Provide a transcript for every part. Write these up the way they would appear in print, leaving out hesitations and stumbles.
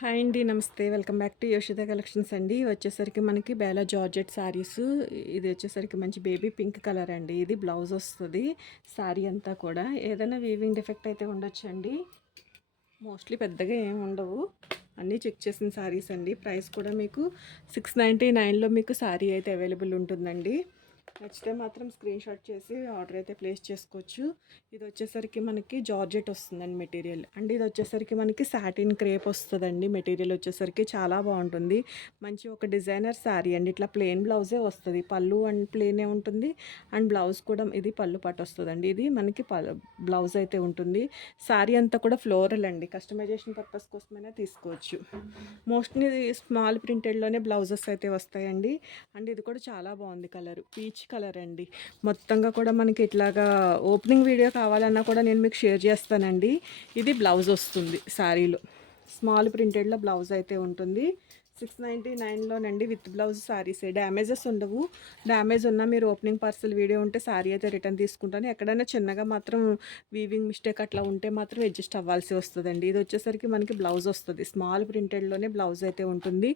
Hi అండి. నమస్తే. Welcome back to యోషిత collections అండి. వచ్చేసరికి మనకి బేలా జార్జెట్ శారీస్. ఇది వచ్చేసరికి మంచి బేబీ పింక్ కలర్ అండి. ఇది బ్లౌజ్ వస్తుంది శారీ అంతా కూడా. ఏదైనా వీవింగ్ డిఫెక్ట్ అయితే ఉండొచ్చండి. మోస్ట్లీ పెద్దగా ఏమి ఉండవు. అన్నీ చెక్ చేసిన శారీస్ అండి. ప్రైస్ కూడా మీకు 699లో మీకు శారీ అయితే అవైలబుల్ ఉంటుందండి. నచ్చితే మాత్రం స్క్రీన్ షాట్ చేసి ఆర్డర్ అయితే ప్లేస్ చేసుకోవచ్చు. ఇది వచ్చేసరికి మనకి జార్జెట్ వస్తుందండి మెటీరియల్. అండ్ ఇది వచ్చేసరికి మనకి సాటిన్ క్రేప్ వస్తుందండి. మెటీరియల్ వచ్చేసరికి చాలా బాగుంటుంది. మంచి ఒక డిజైనర్ శారీ అండి. ఇట్లా ప్లెయిన్ బ్లౌజే వస్తుంది. పళ్ళు అండ్ ప్లెయినే ఉంటుంది. అండ్ బ్లౌజ్ కూడా ఇది పళ్ళు పట్టు వస్తుందండి. ఇది మనకి బ్లౌజ్ అయితే ఉంటుంది. శారీ అంతా కూడా ఫ్లోరల్ అండి. కస్టమైజేషన్ పర్పస్ కోసమైనా తీసుకోవచ్చు. మోస్ట్లీ స్మాల్ ప్రింటెడ్లోనే బ్లౌజెస్ అయితే వస్తాయండి. అండ్ ఇది కూడా చాలా బాగుంది. కలర్ పీచ్ కలర్ అండి. మొత్తంగా కూడా మనకి ఇట్లాగా ఓపెనింగ్ వీడియో కావాలన్నా కూడా నేను మీకు షేర్ చేస్తానండి. ఇది బ్లౌజ్ వస్తుంది శారీలో. స్మాల్ ప్రింటెడ్లో బ్లౌజ్ అయితే ఉంటుంది. 699లోనండి విత్ బ్లౌజ్ శారీసే. డ్యామేజెస్ ఉండవు. డ్యామేజ్ ఉన్నా మీరు ఓపెనింగ్ పార్సల్ వీడియో ఉంటే శారీ అయితే రిటర్న్ తీసుకుంటాను. ఎక్కడైనా చిన్నగా మాత్రం వీవింగ్ మిస్టేక్ అట్లా ఉంటే మాత్రం అడ్జస్ట్ అవ్వాల్సి వస్తుందండి. ఇది వచ్చేసరికి మనకి బ్లౌజ్ వస్తుంది. స్మాల్ ప్రింటెడ్లోనే బ్లౌజ్ అయితే ఉంటుంది.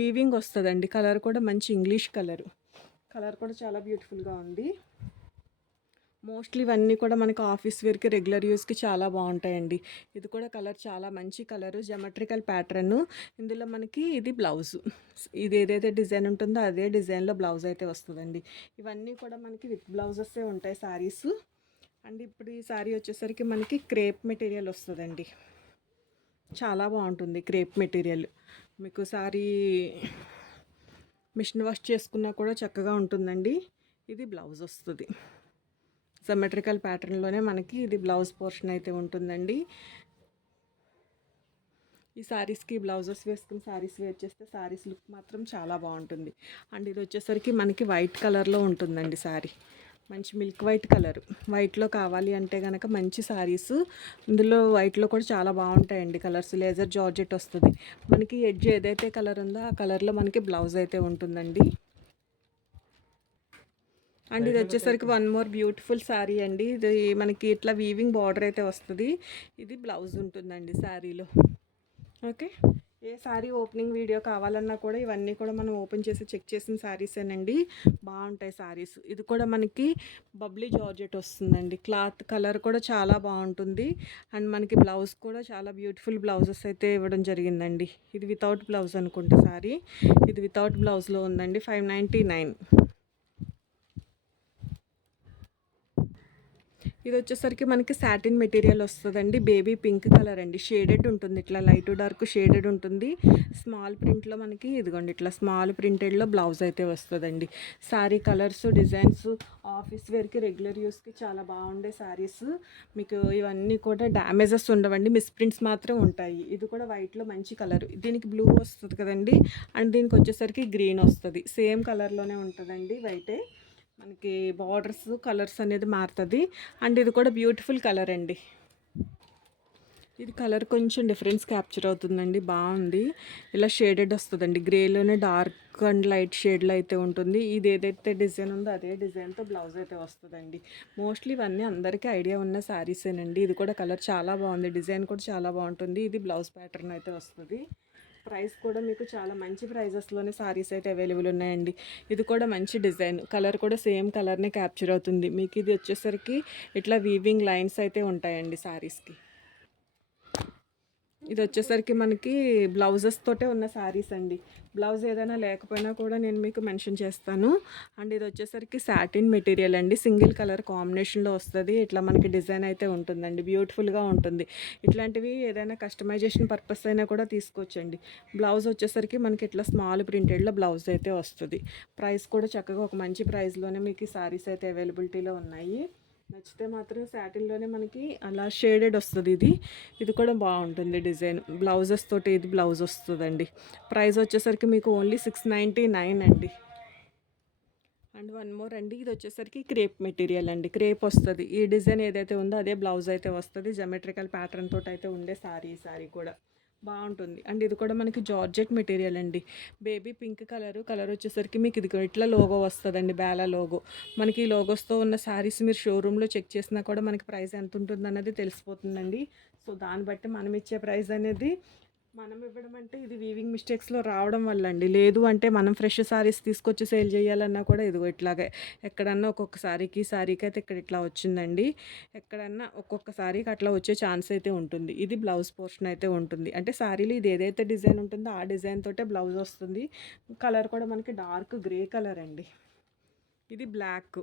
వీవింగ్ వస్తుందండి. కలర్ కూడా మంచి ఇంగ్లీష్ కలర్. కలర్ కూడా చాలా బ్యూటిఫుల్గా ఉంది. మోస్ట్లీ ఇవన్నీ కూడా మనకి ఆఫీస్ వేర్కి రెగ్యులర్ యూస్కి చాలా బాగుంటాయండి. ఇది కూడా కలర్ చాలా మంచి కలరు. జమెట్రికల్ ప్యాటర్న్. ఇందులో మనకి ఇది బ్లౌజ్. ఇది ఏదైతే డిజైన్ ఉంటుందో అదే డిజైన్లో బ్లౌజ్ అయితే వస్తుందండి. ఇవన్నీ కూడా మనకి విత్ బ్లౌజెస్సే ఉంటాయి శారీస్. అండ్ ఇప్పుడు ఈ శారీ వచ్చేసరికి మనకి క్రేప్ మెటీరియల్ వస్తుందండి. చాలా బాగుంటుంది క్రేప్ మెటీరియల్. మీకు శారీ మిషన్ వాష్ చేసుకున్నా కూడా చక్కగా ఉంటుందండి. ఇది బ్లౌజ్ వస్తుంది. సిమెట్రికల్ ప్యాటర్న్లోనే మనకి ఇది బ్లౌజ్ పోర్షన్ అయితే ఉంటుందండి. ఈ శారీస్కి బ్లౌజెస్ వేసుకుని శారీస్ వేర్ చేస్తే శారీస్ లుక్ మాత్రం చాలా బాగుంటుంది. అండ్ ఇది వచ్చేసరికి మనకి వైట్ కలర్లో ఉంటుందండి శారీ. మంచి మిల్క్ వైట్ కలర్. వైట్లో కావాలి అంటే కనుక మంచి శారీస్. ఇందులో వైట్లో కూడా చాలా బాగుంటాయండి కలర్స్. లేజర్ జార్జెట్ వస్తుంది. మనకి ఎడ్జ్ ఏదైతే కలర్ ఉందో ఆ కలర్లో మనకి బ్లౌజ్ అయితే ఉంటుందండి. అండ్ ఇది వచ్చేసరికి వన్ మోర్ బ్యూటిఫుల్ శారీ అండి. ఇది మనకి ఇట్లా వీవింగ్ బార్డర్ అయితే వస్తుంది. ఇది బ్లౌజ్ ఉంటుందండి శారీలో. ఓకే. ఏ శారీ ఓపెనింగ్ వీడియో కావాలన్నా కూడా ఇవన్నీ కూడా మనం ఓపెన్ చేసి చెక్ చేసిన శారీసేనండి. బాగుంటాయి శారీస్. ఇది కూడా మనకి బబ్లీ జార్జెట్ వస్తుందండి. క్లాత్ కలర్ కూడా చాలా బాగుంటుంది. అండ్ మనకి బ్లౌజ్ కూడా చాలా బ్యూటిఫుల్ బ్లౌజెస్ అయితే ఇవ్వడం జరిగిందండి. ఇది వితౌట్ బ్లౌజ్ అనుకుంటే శారీ. ఇది వితౌట్ బ్లౌజ్లో ఉందండి. 599. ఇది వచ్చేసరికి మనకి సాటిన్ మెటీరియల్ వస్తుందండి. బేబీ పింక్ కలర్ అండి. షేడెడ్ ఉంటుంది. ఇట్లా లైట్ డార్క్ షేడెడ్ ఉంటుంది. స్మాల్ ప్రింట్లో మనకి ఇదిగోండి ఇట్లా స్మాల్ ప్రింటెడ్లో బ్లౌజ్ అయితే వస్తుందండి. శారీ కలర్స్ డిజైన్స్ ఆఫీస్ వేర్కి రెగ్యులర్ యూస్కి చాలా బాగుండే శారీస్. మీకు ఇవన్నీ కూడా డ్యామేజెస్ ఉండవండి. మిస్ప్రింట్స్ మాత్రం ఉంటాయి. ఇది కూడా వైట్లో మంచి కలర్. దీనికి బ్లూ వస్తుంది కదండి. అండ్ దీనికి వచ్చేసరికి గ్రీన్ వస్తుంది. సేమ్ కలర్లోనే ఉంటుందండి. వైటే మనకి బార్డర్స్ కలర్స్ అనేది మారుతుంది. అండ్ ఇది కూడా బ్యూటిఫుల్ కలర్ అండి. ఇది కలర్ కొంచెం డిఫరెన్స్ క్యాప్చర్ అవుతుందండి. బాగుంది. ఇలా షేడెడ్ వస్తుందండి. గ్రేలోనే డార్క్ అండ్ లైట్ షేడ్లో అయితే ఉంటుంది. ఇది ఏదైతే డిజైన్ ఉందో అదే డిజైన్తో బ్లౌజ్ అయితే వస్తుందండి. మోస్ట్లీ ఇవన్నీ అందరికీ ఐడియా ఉన్న శారీసేనండి. ఇది కూడా కలర్ చాలా బాగుంది. డిజైన్ కూడా చాలా బాగుంటుంది. ఇది బ్లౌజ్ ప్యాటర్న్ అయితే వస్తుంది. ప్రైస్ కూడా మీకు చాలా మంచి ప్రైజెస్లోనే శారీస్ అయితే అవైలబుల్ ఉన్నాయండి. ఇది కూడా మంచి డిజైన్. కలర్ కూడా సేమ్ కలర్నే క్యాప్చర్ అవుతుంది. మీకు ఇది వచ్చేసరికి ఇట్లా వీవింగ్ లైన్స్ అయితే ఉంటాయండి శారీస్కి. ఇది వచ్చేసరికి మనకి బ్లౌజెస్ తోటే ఉన్న శారీస్ అండి. బ్లౌజ్ ఏదైనా లేకపోయినా కూడా నేను మీకు మెన్షన్ చేస్తాను. అండ్ ఇది వచ్చేసరికి సాటిన్ మెటీరియల్ అండి. సింగిల్ కలర్ కాంబినేషన్లో వస్తుంది. ఇట్లా మనకి డిజైన్ అయితే ఉంటుందండి. బ్యూటిఫుల్గా ఉంటుంది. ఇట్లాంటివి ఏదైనా కస్టమైజేషన్ పర్పస్ అయినా కూడా తీసుకోవచ్చండి. బ్లౌజ్ వచ్చేసరికి మనకి ఇట్లా స్మాల్ ప్రింటెడ్లో బ్లౌజ్ అయితే వస్తుంది. ప్రైస్ కూడా చక్కగా ఒక మంచి ప్రైస్లోనే మీకు ఈ శారీస్ అయితే అవైలబిలిటీలో ఉన్నాయి. నచ్చితే మాత్రం సాటిన్లోనే మనకి అలా షేడెడ్ వస్తుంది. ఇది కూడా బాగుంటుంది డిజైన్. బ్లౌజెస్ తోటి ఇది బ్లౌజ్ వస్తుందండి. ప్రైస్ వచ్చేసరికి మీకు ఓన్లీ 699 అండి. అండ్ వన్ మోర్ అండి. ఇది వచ్చేసరికి క్రేప్ మెటీరియల్ అండి. క్రేప్ వస్తుంది. ఈ డిజైన్ ఏదైతే ఉందో అదే బ్లౌజ్ అయితే వస్తుంది. జమెట్రికల్ ప్యాటర్న్ తోటి అయితే ఉండే శారీ కూడా బాగుంటుంది. అండ్ ఇది కూడా మనకి జార్జెట్ మెటీరియల్ అండి. బేబీ పింక్ కలర్ వచ్చేసరికి మీకు ఇది ఇట్లా లోగో వస్తుందండి. బేలా లోగో. మనకి ఈ లోగోస్తో ఉన్న శారీస్ మీరు షోరూంలో చెక్ చేసినా కూడా మనకి ప్రైస్ ఎంత ఉంటుంది అన్నది తెలిసిపోతుందండి. సో దాన్ని బట్టి మనం ఇచ్చే ప్రైస్ అనేది మనం ఇవ్వడం అంటే ఇది వీవింగ్ మిస్టేక్స్‌లో రావడం వల్ల అండి. లేదు అంటే మనం ఫ్రెష్ సారీస్ తీసుకొచ్చి సేల్ చేయాలన్నా కూడా ఇదిగో ఇట్లాగే ఎక్కడన్నా ఒక్కొక్క సారీకి అయితే ఇక్కడ ఇట్లా వచ్చిందండి. ఎక్కడన్నా ఒక్కొక్క సారీకి అట్లా వచ్చే ఛాన్స్ అయితే ఉంటుంది. ఇది బ్లౌజ్ పోర్షన్ అయితే ఉంటుంది. అంటే సారీలో ఇది ఏదైతే డిజైన్ ఉంటుందో ఆ డిజైన్ తోటే బ్లౌజ్ వస్తుంది. కలర్ కూడా మనకి డార్క్ గ్రే కలర్ అండి. ఇది బ్లాక్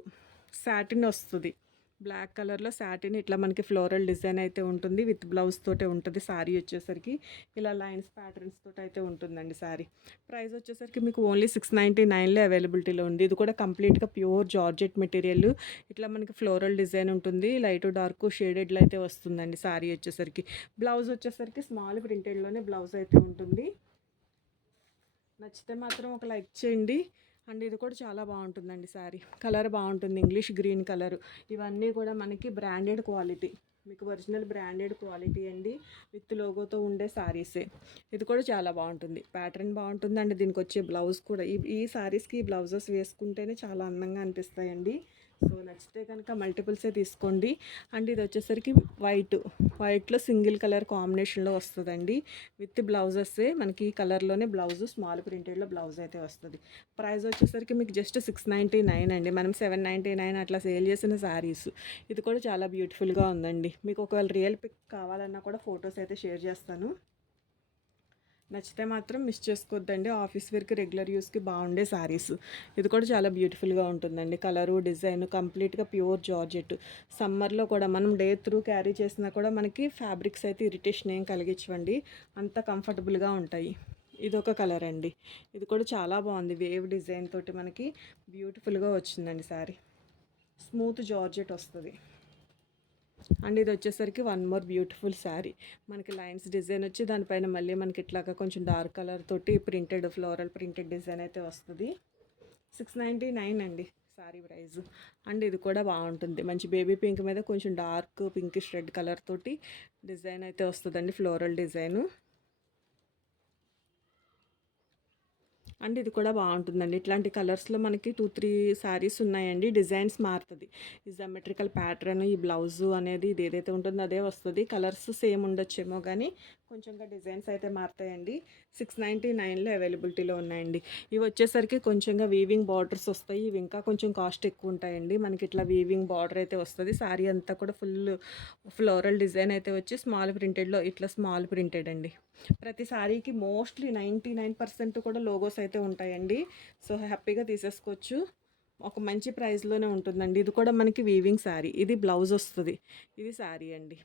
సాటిన్ వస్తుంది. బ్లాక్ కలర్లో సాటిన్ ఇట్లా మనకి ఫ్లోరల్ డిజైన్ అయితే ఉంటుంది. విత్ బ్లౌజ్ తోటే ఉంటుంది. శారీ వచ్చేసరికి ఇలా లైన్స్ ప్యాటర్న్స్ తోటి అయితే ఉంటుందండి శారీ. ప్రైస్ వచ్చేసరికి మీకు ఓన్లీ 699లో అవైలబిలిటీలో ఉంది. ఇది కూడా కంప్లీట్గా ప్యూర్ జార్జెట్ మెటీరియల్. ఇట్లా మనకి ఫ్లోరల్ డిజైన్ ఉంటుంది. లైట్ డార్క్ షేడెడ్లో అయితే వస్తుందండి శారీ వచ్చేసరికి. బ్లౌజ్ వచ్చేసరికి స్మాల్ ప్రింటెడ్లోనే బ్లౌజ్ అయితే ఉంటుంది. నచ్చితే మాత్రం ఒక లైక్ చేయండి. అండ్ ఇది కూడా చాలా బాగుంటుందండి శారీ. కలర్ బాగుంటుంది, ఇంగ్లీష్ గ్రీన్ కలర్. ఇవన్నీ కూడా మనకి బ్రాండెడ్ క్వాలిటీ, మీకు ఒరిజినల్ బ్రాండెడ్ క్వాలిటీ అండి. విత్ లోగోతో ఉండే శారీసే. ఇది కూడా చాలా బాగుంటుంది, ప్యాటర్న్ బాగుంటుంది. అండ్ దీనికి వచ్చే బ్లౌజ్ కూడా ఈ శారీస్కి బ్లౌజెస్ వేసుకుంటేనే చాలా అందంగా అనిపిస్తాయండి. సో నచ్చితే కనుక మల్టిపుల్సే తీసుకోండి. అండ్ ఇది వచ్చేసరికి వైట్లో సింగిల్ కలర్ కాంబినేషన్లో వస్తుందండి. విత్ బ్లౌజెస్సే మనకి ఈ కలర్లోనే బ్లౌజ్ స్మాల్ ప్రింటెడ్లో బ్లౌజ్ అయితే వస్తుంది. ప్రైస్ వచ్చేసరికి మీకు జస్ట్ 699 అండి. మనం 799 అట్లా సేల్ చేసిన శారీస్. ఇది కూడా చాలా బ్యూటిఫుల్గా ఉందండి. మీకు ఒకవేళ రియల్ పిక్ కావాలన్నా కూడా ఫొటోస్ అయితే షేర్ చేస్తాను. నచ్చితే మాత్రం మిస్ చేసుకోవద్దండి. ఆఫీస్ వేర్కి రెగ్యులర్ యూస్కి బాగుండే శారీస్. ఇది కూడా చాలా బ్యూటిఫుల్గా ఉంటుందండి. కలరు డిజైన్ కంప్లీట్గా ప్యూర్ జార్జెట్. సమ్మర్లో కూడా మనం డే త్రూ క్యారీ చేసినా కూడా మనకి ఫ్యాబ్రిక్స్ అయితే ఇరిటేషన్ ఏం కలిగించవండి. అంత కంఫర్టబుల్గా ఉంటాయి. ఇదొక కలర్ అండి. ఇది కూడా చాలా బాగుంది. వేవ్ డిజైన్ తోటి మనకి బ్యూటిఫుల్గా వచ్చిందండి శారీ. స్మూత్ జార్జెట్ వస్తుంది. అండ్ ఇది వచ్చేసరికి వన్ మోర్ బ్యూటిఫుల్ శారీ. మనకి లైన్స్ డిజైన్ వచ్చి దానిపైన మళ్ళీ మనకి ఇట్లాగా కొంచెం డార్క్ కలర్ తోటి ప్రింటెడ్ ఫ్లోరల్ ప్రింటెడ్ డిజైన్ అయితే వస్తుంది. 699 అండి శారీ ప్రైస్. అండ్ ఇది కూడా బాగుంటుంది. మంచి బేబీ పింక్ మీద కొంచెం డార్క్ పింకిష్ రెడ్ కలర్ తోటి డిజైన్ అయితే వస్తుందండి, ఫ్లోరల్ డిజైను. అండ్ ఇది కూడా బాగుంటుందండి. ఇట్లాంటి కలర్స్లో మనకి 2-3 శారీస్ ఉన్నాయండి. డిజైన్స్ మారుతుంది. ఈ జామెట్రికల్ ప్యాటర్న్, ఈ బ్లౌజు అనేది ఇది ఏదైతే ఉంటుందో అదే వస్తుంది. కలర్స్ సేమ్ ఉండొచ్చేమో కానీ కొంచెంగా డిజైన్స్ అయితే మారుతాయండి. 699లో అవైలబిలిటీలో ఉన్నాయండి. ఇవి వచ్చేసరికి కొంచెంగా వీవింగ్ బార్డర్స్ వస్తాయి. ఇవి ఇంకా కొంచెం కాస్ట్ ఎక్కువ ఉంటాయండి. మనకి ఇట్లా వీవింగ్ బార్డర్ అయితే వస్తుంది. శారీ అంతా కూడా ఫుల్ ఫ్లోరల్ డిజైన్ అయితే వచ్చి స్మాల్ ప్రింటెడ్లో ఇట్లా స్మాల్ ప్రింటెడ్ అండి. ప్రతి శారీకి మోస్ట్లీ 99% కూడా లోగోస్ అయితే ఉంటాయండి. సో హ్యాపీగా తీసేసుకోవచ్చు. ఒక మంచి ప్రైస్లోనే ఉంటుందండి. ఇది కూడా మనకి వీవింగ్ శారీ. ఇది బ్లౌజ్ వస్తుంది. ఇది శారీ అండి.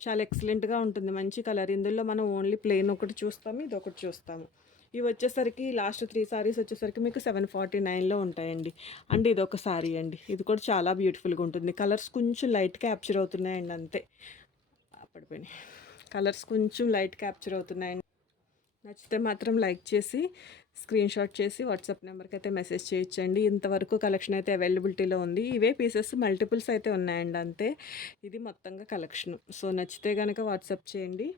చాలా ఎక్సలెంట్గా ఉంటుంది. మంచి కలర్. ఇందులో మనం ఓన్లీ ప్లెయిన్ ఒకటి చూస్తాము, ఇది ఒకటి చూస్తాము. ఇవి వచ్చేసరికి లాస్ట్ 3 సారీస్ వచ్చేసరికి మీకు 749లో ఉంటాయండి. అండ్ ఇది ఒక సారీ అండి. ఇది కూడా చాలా బ్యూటిఫుల్గా ఉంటుంది. కలర్స్ కొంచెం లైట్ క్యాప్చర్ అవుతున్నాయండి అంతే. పడిపోయినాయి. కలర్స్ కొంచెం లైట్ క్యాప్చర్ అవుతున్నాయండి. నచ్చితే మాత్రం లైక్ చేసి స్క్రీన్షాట్ చేసి వాట్సాప్ నెంబర్కి అయితే మెసేజ్ చేయొచ్చండి. ఇంతవరకు కలెక్షన్ అయితే అవైలబిలిటీలో ఉంది. ఇవే పీసెస్ మల్టిపుల్స్ అయితే ఉన్నాయండి అంతే. ఇది మొత్తంగా కలెక్షను. సో నచ్చితే కనుక వాట్సాప్ చేయండి.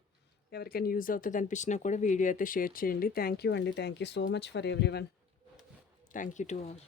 ఎవరికైనా యూజ్ అవుతుంది అనిపించినా కూడా వీడియో అయితే షేర్ చేయండి. థ్యాంక్ యూ అండి. Thank you so much for everyone. Thank you to all.